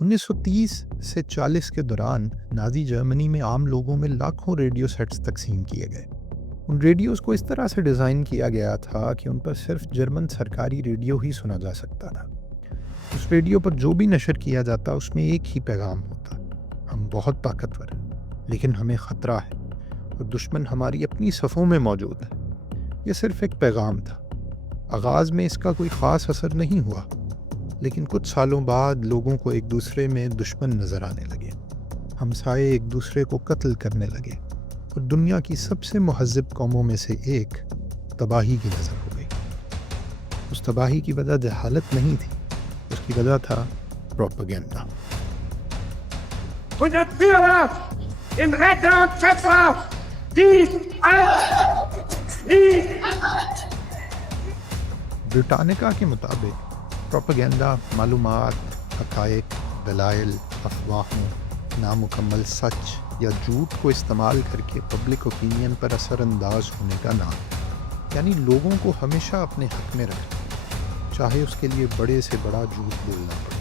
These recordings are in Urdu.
1930 سے 40 کے دوران نازی جرمنی میں عام لوگوں میں لاکھوں ریڈیو سیٹس تقسیم کیے گئے۔ ان ریڈیوز کو اس طرح سے ڈیزائن کیا گیا تھا کہ ان پر صرف جرمن سرکاری ریڈیو ہی سنا جا سکتا تھا۔ اس ریڈیو پر جو بھی نشر کیا جاتا اس میں ایک ہی پیغام ہوتا: ہم بہت طاقتور ہیں، لیکن ہمیں خطرہ ہے اور دشمن ہماری اپنی صفوں میں موجود ہے۔ یہ صرف ایک پیغام تھا۔ آغاز میں اس کا کوئی خاص اثر نہیں ہوا، لیکن کچھ سالوں بعد لوگوں کو ایک دوسرے میں دشمن نظر آنے لگے۔ ہمسائے ایک دوسرے کو قتل کرنے لگے اور دنیا کی سب سے مہذب قوموں میں سے ایک تباہی کی نظر ہو گئی۔ اس تباہی کی وجہ جہالت نہیں تھی، اس کی وجہ تھا propaganda. Und der Führer im Retter und Schöpfer dies Britannica کے مطابق پروپیگنڈا معلومات، حقائق، دلائل، افواہوں، نامکمل سچ یا جھوٹ کو استعمال کر کے پبلک اوپینین پر اثر انداز ہونے کا نام ہے، یعنی لوگوں کو ہمیشہ اپنے حق میں رکھنا، چاہے اس کے لیے بڑے سے بڑا جھوٹ بولنا پڑے۔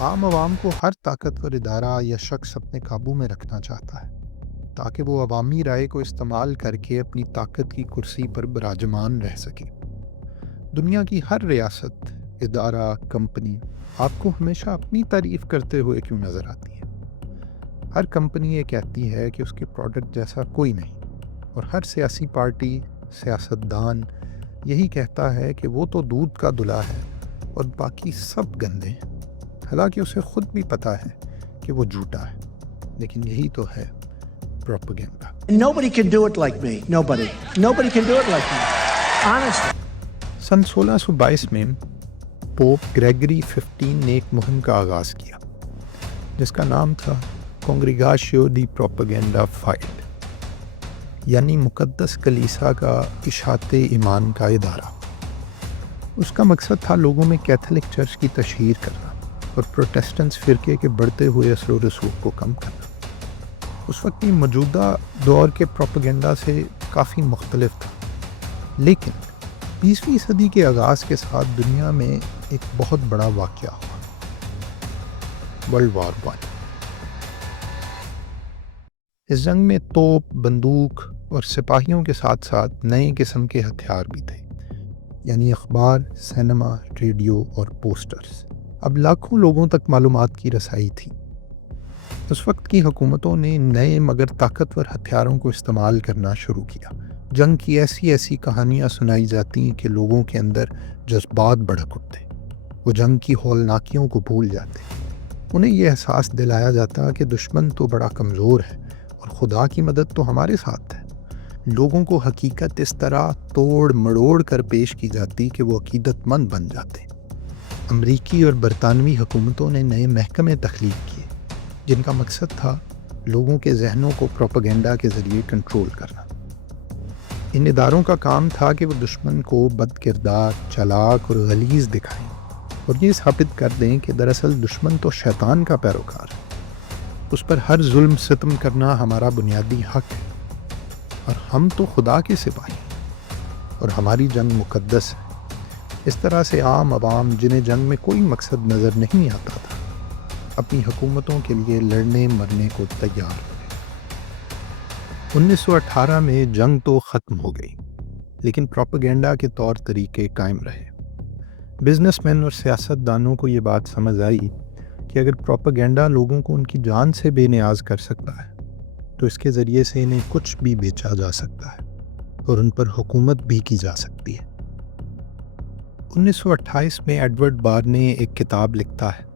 عام عوام کو ہر طاقتور ادارہ یا شخص اپنے قابو میں رکھنا چاہتا ہے تاکہ وہ عوامی رائے کو استعمال کر کے اپنی طاقت کی کرسی پر براجمان رہ سکے۔ دنیا کی ہر ریاست، ادارہ، کمپنی آپ کو ہمیشہ اپنی تعریف کرتے ہوئے کیوں نظر آتی ہے؟ ہر کمپنی یہ کہتی ہے کہ اس کے پروڈکٹ جیسا کوئی نہیں، اور ہر سیاسی پارٹی، سیاستدان یہی کہتا ہے کہ وہ تو دودھ کا دلہا ہے اور باقی سب گندے ہیں، حالانکہ اسے خود بھی پتہ ہے کہ وہ جھوٹا ہے۔ لیکن یہی تو ہے propaganda. Nobody can do it like me. Nobody can do it like me. Honestly. سن 1622 میں پوپ گریگری 15 نے ایک مہم کا آغاز کیا جس کا نام تھا کانگریگیشیو دی پروپیگنڈا فائٹ، یعنی مقدس کلیسا کا اشاعت ایمان کا ادارہ۔ اس کا مقصد تھا لوگوں میں کیتھولک چرچ کی تشہیر کرنا اور پروٹیسٹنٹس فرقے کے بڑھتے ہوئے اثر و رسوخ کو کم کرنا۔ اس وقت یہ موجودہ دور کے پروپیگنڈا سے کافی مختلف تھا، لیکن 20ویں صدی کے آغاز کے ساتھ دنیا میں ایک بہت بڑا واقعہ ہوا: ورلڈ وار 1۔ اس جنگ میں توپ، بندوق اور سپاہیوں کے ساتھ ساتھ نئے قسم کے ہتھیار بھی تھے، یعنی اخبار، سینما، ریڈیو اور پوسٹرز۔ اب لاکھوں لوگوں تک معلومات کی رسائی تھی۔ اس وقت کی حکومتوں نے نئے مگر طاقتور ہتھیاروں کو استعمال کرنا شروع کیا۔ جنگ کی ایسی کہانیاں سنائی جاتی کہ لوگوں کے اندر جذبات بڑھک اٹھتے، وہ جنگ کی ہولناکیوں کو بھول جاتے۔ انہیں یہ احساس دلایا جاتا کہ دشمن تو بڑا کمزور ہے اور خدا کی مدد تو ہمارے ساتھ ہے۔ لوگوں کو حقیقت اس طرح توڑ مڑوڑ کر پیش کی جاتی کہ وہ عقیدت مند بن جاتے۔ امریکی اور برطانوی حکومتوں نے نئے محکمے تخلیق کیے جن کا مقصد تھا لوگوں کے ذہنوں کو پروپیگنڈا کے ذریعے کنٹرول کرنا۔ ان اداروں کا کام تھا کہ وہ دشمن کو بد کردار، چالاک اور غلیظ دکھائیں اور یہ ثابت کر دیں کہ دراصل دشمن تو شیطان کا پیروکار ہے، اس پر ہر ظلم ستم کرنا ہمارا بنیادی حق ہے، اور ہم تو خدا کے سپاہی ہیں اور ہماری جنگ مقدس ہے۔ اس طرح سے عام عوام جنہیں جنگ میں کوئی مقصد نظر نہیں آتا تھا، اپنی حکومتوں کے لیے لڑنے مرنے کو تیار ہو گئے۔ 1918 میں جنگ تو ختم ہو گئی، لیکن پروپیگنڈا کے طور طریقے قائم رہے۔ بزنس مین اور سیاستدانوں کو یہ بات سمجھ آئی کہ اگر پروپیگنڈا لوگوں کو ان کی جان سے بے نیاز کر سکتا ہے تو اس کے ذریعے سے انہیں کچھ بھی بیچا جا سکتا ہے اور ان پر حکومت بھی کی جا سکتی ہے۔ 1928 میں ایڈورڈ بارنے ایک کتاب لکھتا ہے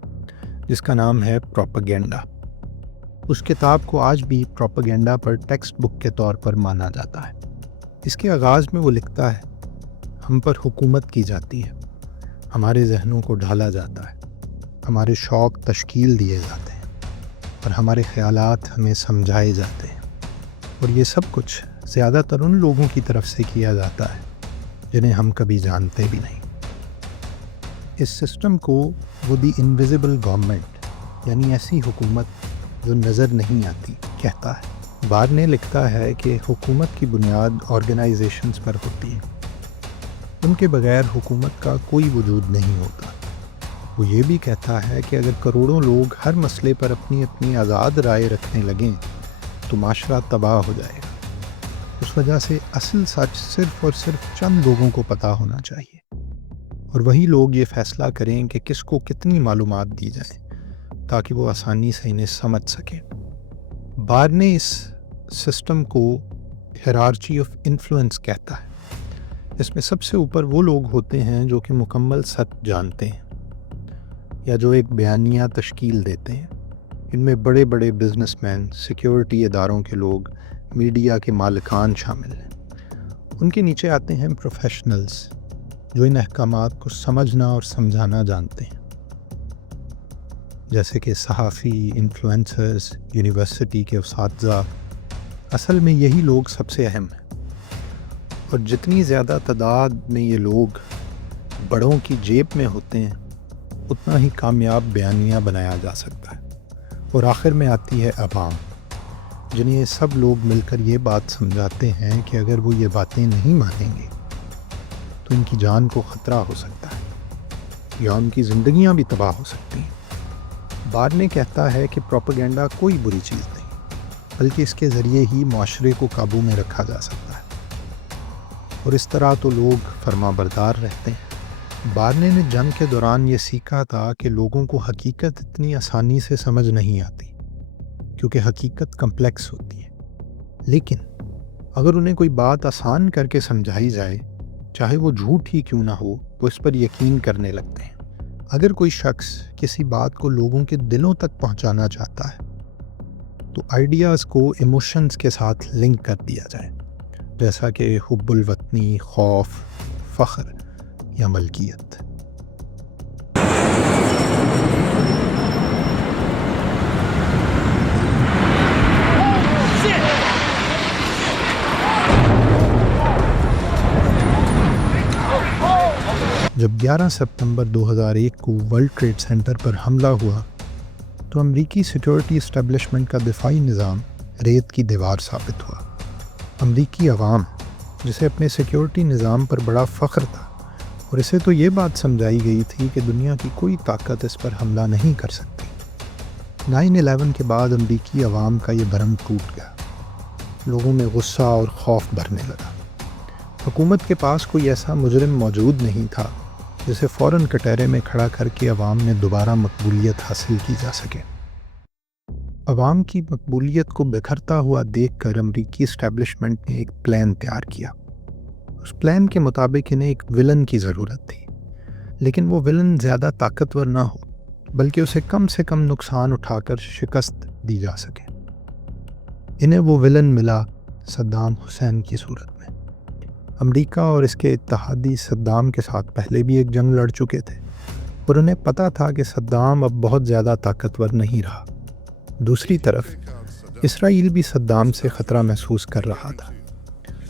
جس کا نام ہے پروپیگنڈا۔ اس کتاب کو آج بھی پروپیگنڈا پر ٹیکسٹ بک کے طور پر مانا جاتا ہے۔ اس کے آغاز میں وہ لکھتا ہے: ہم پر حکومت کی جاتی ہے، ہمارے ذہنوں کو ڈھالا جاتا ہے، ہمارے شوق تشکیل دیے جاتے ہیں اور ہمارے خیالات ہمیں سمجھائے جاتے ہیں، اور یہ سب کچھ زیادہ تر ان لوگوں کی طرف سے کیا جاتا ہے جنہیں ہم کبھی جانتے بھی نہیں۔ اس سسٹم کو وہ دی انویزیبل گورنمنٹ، یعنی ایسی حکومت جو نظر نہیں آتی، کہتا ہے۔ بارنے لکھتا ہے کہ حکومت کی بنیاد آرگنائزیشنز پر ہوتی ہے، ان کے بغیر حکومت کا کوئی وجود نہیں ہوتا۔ وہ یہ بھی کہتا ہے کہ اگر کروڑوں لوگ ہر مسئلے پر اپنی اپنی آزاد رائے رکھنے لگیں تو معاشرہ تباہ ہو جائے گا۔ اس وجہ سے اصل سچ صرف اور صرف چند لوگوں کو پتہ ہونا چاہیے، اور وہی لوگ یہ فیصلہ کریں کہ کس کو کتنی معلومات دی جائیں تاکہ وہ آسانی سے انہیں سمجھ سکیں۔ بار نے اس سسٹم کو ہیرارچی آف انفلوئنس کہتا ہے۔ اس میں سب سے اوپر وہ لوگ ہوتے ہیں جو کہ مکمل سچ جانتے ہیں یا جو ایک بیانیہ تشکیل دیتے ہیں۔ ان میں بڑے بڑے بزنس مین، سیکیورٹی اداروں کے لوگ، میڈیا کے مالکان شامل ہیں۔ ان کے نیچے آتے ہیں پروفیشنلز جو ان احکامات کو سمجھنا اور سمجھانا جانتے ہیں، جیسے کہ صحافی، انفلوئنسرز، یونیورسٹی کے اساتذہ۔ اصل میں یہی لوگ سب سے اہم ہیں، اور جتنی زیادہ تعداد میں یہ لوگ بڑوں کی جیب میں ہوتے ہیں اتنا ہی کامیاب بیانیہ بنایا جا سکتا ہے۔ اور آخر میں آتی ہے عوام، جنہیں یہ سب لوگ مل کر یہ بات سمجھاتے ہیں کہ اگر وہ یہ باتیں نہیں مانیں گے تو ان کی جان کو خطرہ ہو سکتا ہے یا ان کی زندگیاں بھی تباہ ہو سکتی ہیں۔ بارنے کہتا ہے کہ پروپیگنڈا کوئی بری چیز نہیں، بلکہ اس کے ذریعے ہی معاشرے کو قابو میں رکھا جا سکتا ہے، اور اس طرح تو لوگ فرما بردار رہتے ہیں۔ بارنے نے جنگ کے دوران یہ سیکھا تھا کہ لوگوں کو حقیقت اتنی آسانی سے سمجھ نہیں آتی، کیونکہ حقیقت کمپلیکس ہوتی ہے، لیکن اگر انہیں کوئی بات آسان کر کے سمجھائی جائے، چاہے وہ جھوٹ ہی کیوں نہ ہو، تو اس پر یقین کرنے لگتے ہیں۔ اگر کوئی شخص کسی بات کو لوگوں کے دلوں تک پہنچانا چاہتا ہے تو آئیڈیاز کو ایموشنز کے ساتھ لنک کر دیا جائے، جیسا کہ حب الوطنی، خوف، فخر یا ملکیت۔ جب 11 ستمبر 2001 کو ورلڈ ٹریڈ سینٹر پر حملہ ہوا تو امریکی سیکیورٹی اسٹیبلشمنٹ کا دفاعی نظام ریت کی دیوار ثابت ہوا۔ امریکی عوام، جسے اپنے سیکیورٹی نظام پر بڑا فخر تھا، اور اسے تو یہ بات سمجھائی گئی تھی کہ دنیا کی کوئی طاقت اس پر حملہ نہیں کر سکتی۔ 9/11 کے بعد امریکی عوام کا یہ بھرم ٹوٹ گیا، لوگوں میں غصہ اور خوف بھرنے لگا۔ حکومت کے پاس کوئی ایسا مجرم موجود نہیں تھا جسے فوراً کٹہرے میں کھڑا کر کے عوام میں دوبارہ مقبولیت حاصل کی جا سکے۔ عوام کی مقبولیت کو بکھرتا ہوا دیکھ کر امریکی اسٹیبلشمنٹ نے ایک پلان تیار کیا۔ اس پلان کے مطابق انہیں ایک ولن کی ضرورت تھی، لیکن وہ ولن زیادہ طاقتور نہ ہو، بلکہ اسے کم سے کم نقصان اٹھا کر شکست دی جا سکے۔ انہیں وہ ولن ملا صدام حسین کی صورت میں۔ امریکہ اور اس کے اتحادی صدام کے ساتھ پہلے بھی ایک جنگ لڑ چکے تھے، اور انہیں پتہ تھا کہ صدام اب بہت زیادہ طاقتور نہیں رہا۔ دوسری طرف اسرائیل بھی صدام سے خطرہ محسوس کر رہا تھا،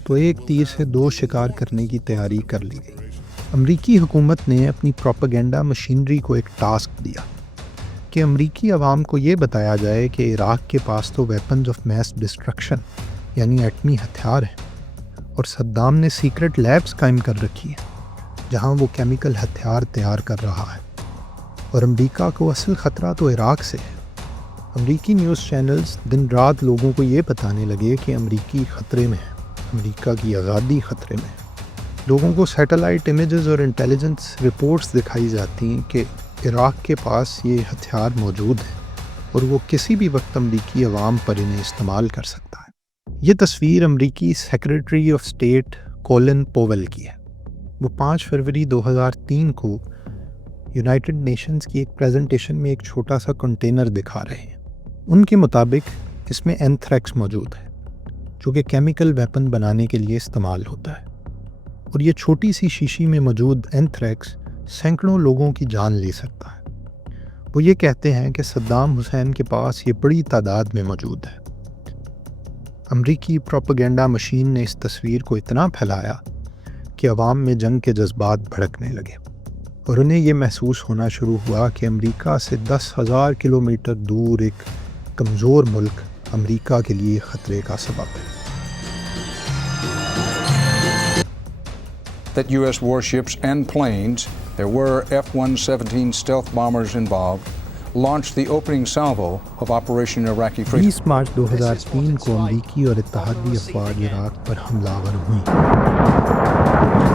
تو ایک تیر سے دو شکار کرنے کی تیاری کر لی گئی۔ امریکی حکومت نے اپنی پروپیگنڈا مشینری کو ایک ٹاسک دیا کہ امریکی عوام کو یہ بتایا جائے کہ عراق کے پاس تو ویپنز آف میس ڈسٹرکشن یعنی ایٹمی ہتھیار ہیں، اور صدام نے سیکرٹ لیبز قائم کر رکھی ہیں جہاں وہ کیمیکل ہتھیار تیار کر رہا ہے، اور امریکہ کو اصل خطرہ تو عراق سے ہے۔ امریکی نیوز چینلز دن رات لوگوں کو یہ بتانے لگے کہ امریکی خطرے میں ہے، امریکہ کی آزادی خطرے میں ہے۔ لوگوں کو سیٹلائٹ امیجز اور انٹیلیجنس رپورٹس دکھائی جاتی ہیں کہ عراق کے پاس یہ ہتھیار موجود ہیں، اور وہ کسی بھی وقت امریکی عوام پر انہیں استعمال کر سکتا ہے۔ یہ تصویر امریکی سیکریٹری آف اسٹیٹ کولن پوول کی ہے۔ وہ 5 فروری 2003 کو یونائٹڈ نیشنز کی ایک پریزنٹیشن میں ایک چھوٹا سا کنٹینر دکھا رہے ہیں۔ ان کے مطابق اس میں اینتھریکس موجود ہے، جو کہ کیمیکل ویپن بنانے کے لیے استعمال ہوتا ہے، اور یہ چھوٹی سی شیشی میں موجود اینتھریکس سینکڑوں لوگوں کی جان لے سکتا ہے۔ وہ یہ کہتے ہیں کہ صدام حسین کے پاس یہ بڑی تعداد میں موجود ہے۔ امریکی پروپیگنڈا مشین نے اس تصویر کو اتنا پھیلایا کہ عوام میں جنگ کے جذبات بھڑکنے لگے، اور انہیں یہ محسوس ہونا شروع ہوا کہ امریکہ سے 10,000 کلومیٹر دور ایک کمزور ملک امریکہ کے لیے خطرے کا سبب ہے۔ That U.S. warships and planes There were F-117 stealth bombers involved, launched the opening salvo of Operation Iraqi Freedom. 20 March 2003 کو امریکی اور اتحادی افواج عراق پر حملہ آور ہوئیں۔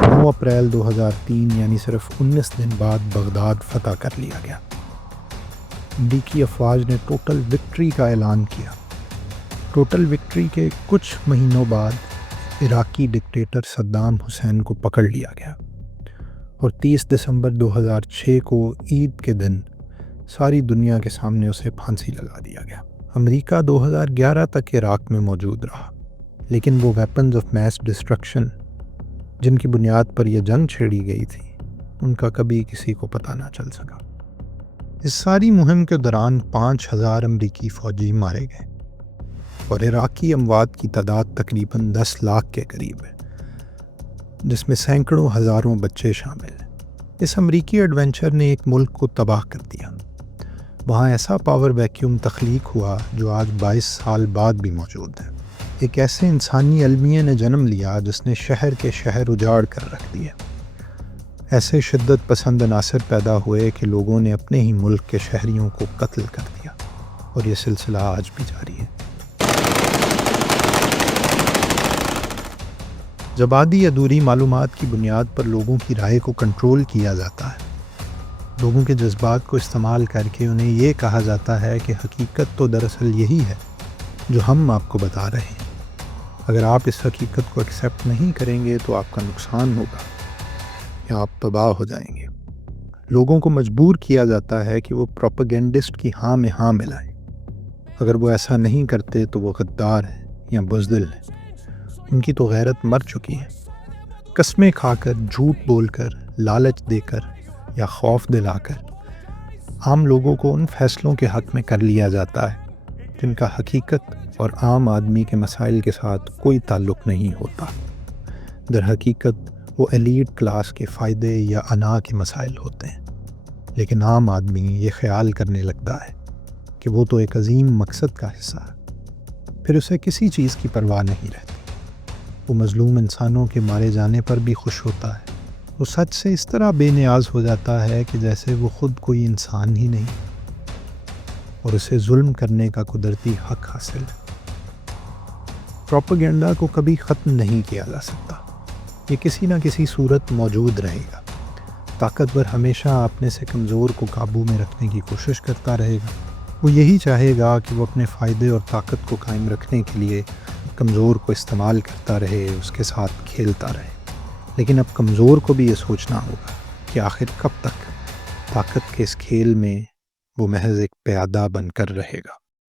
9 اپریل 2003 یعنی صرف 19 دن بعد بغداد فتح کر لیا گیا۔ امریکی افواج نے ٹوٹل وکٹری کا اعلان کیا۔ ٹوٹل وکٹری کے کچھ مہینوں بعد عراقی ڈکٹیٹر صدام حسین کو پکڑ لیا گیا اور 30 دسمبر 2006 کو عید کے دن ساری دنیا کے سامنے اسے پھانسی لگا دیا گیا۔ امریکہ 2011 تک عراق میں موجود رہا، لیکن وہ ویپنز آف میس ڈسٹرکشن جن کی بنیاد پر یہ جنگ چھیڑی گئی تھی ان کا کبھی کسی کو پتہ نہ چل سکا۔ اس ساری مہم کے دوران 5000 امریکی فوجی مارے گئے اور عراقی اموات کی تعداد تقریباً 10 لاکھ کے قریب ہے، جس میں سینکڑوں ہزاروں بچے شامل ہیں۔ اس امریکی ایڈونچر نے ایک ملک کو تباہ کر دیا۔ وہاں ایسا پاور ویکیوم تخلیق ہوا جو آج 22 سال بعد بھی موجود ہے۔ ایک ایسے انسانی المیہ نے جنم لیا جس نے شہر کے شہر اجاڑ کر رکھ دیے۔ ایسے شدت پسند عناصر پیدا ہوئے کہ لوگوں نے اپنے ہی ملک کے شہریوں کو قتل کر دیا، اور یہ سلسلہ آج بھی جاری ہے۔ جب آدھی ادھوری معلومات کی بنیاد پر لوگوں کی رائے کو کنٹرول کیا جاتا ہے، لوگوں کے جذبات کو استعمال کر کے انہیں یہ کہا جاتا ہے کہ حقیقت تو دراصل یہی ہے جو ہم آپ کو بتا رہے ہیں، اگر آپ اس حقیقت کو ایکسیپٹ نہیں کریں گے تو آپ کا نقصان ہوگا یا آپ تباہ ہو جائیں گے، لوگوں کو مجبور کیا جاتا ہے کہ وہ پروپیگنڈسٹ کی ہاں میں ہاں ملائیں۔ اگر وہ ایسا نہیں کرتے تو وہ غدار ہیں یا بزدل ہیں، ان کی تو غیرت مر چکی ہے۔ قسمیں کھا کر، جھوٹ بول کر، لالچ دے کر یا خوف دلا کر عام لوگوں کو ان فیصلوں کے حق میں کر لیا جاتا ہے جن کا حقیقت اور عام آدمی کے مسائل کے ساتھ کوئی تعلق نہیں ہوتا۔ در حقیقت وہ ایلیٹ کلاس کے فائدے یا انا کے مسائل ہوتے ہیں، لیکن عام آدمی یہ خیال کرنے لگتا ہے کہ وہ تو ایک عظیم مقصد کا حصہ ہے، پھر اسے کسی چیز کی پرواہ نہیں رہتی۔ وہ مظلوم انسانوں کے مارے جانے پر بھی خوش ہوتا ہے۔ وہ سچ سے اس طرح بے نیاز ہو جاتا ہے کہ جیسے وہ خود کوئی انسان ہی نہیں اور اسے ظلم کرنے کا قدرتی حق حاصل ہے۔ پروپیگنڈا کو کبھی ختم نہیں کیا جا سکتا، یہ کسی نہ کسی صورت موجود رہے گا۔ طاقتور ہمیشہ اپنے سے کمزور کو قابو میں رکھنے کی کوشش کرتا رہے گا۔ وہ یہی چاہے گا کہ وہ اپنے فائدے اور طاقت کو قائم رکھنے کے لیے کمزور کو استعمال کرتا رہے، اس کے ساتھ کھیلتا رہے۔ لیکن اب کمزور کو بھی یہ سوچنا ہوگا کہ آخر کب تک طاقت کے اس کھیل میں وہ محض ایک پیادہ بن کر رہے گا۔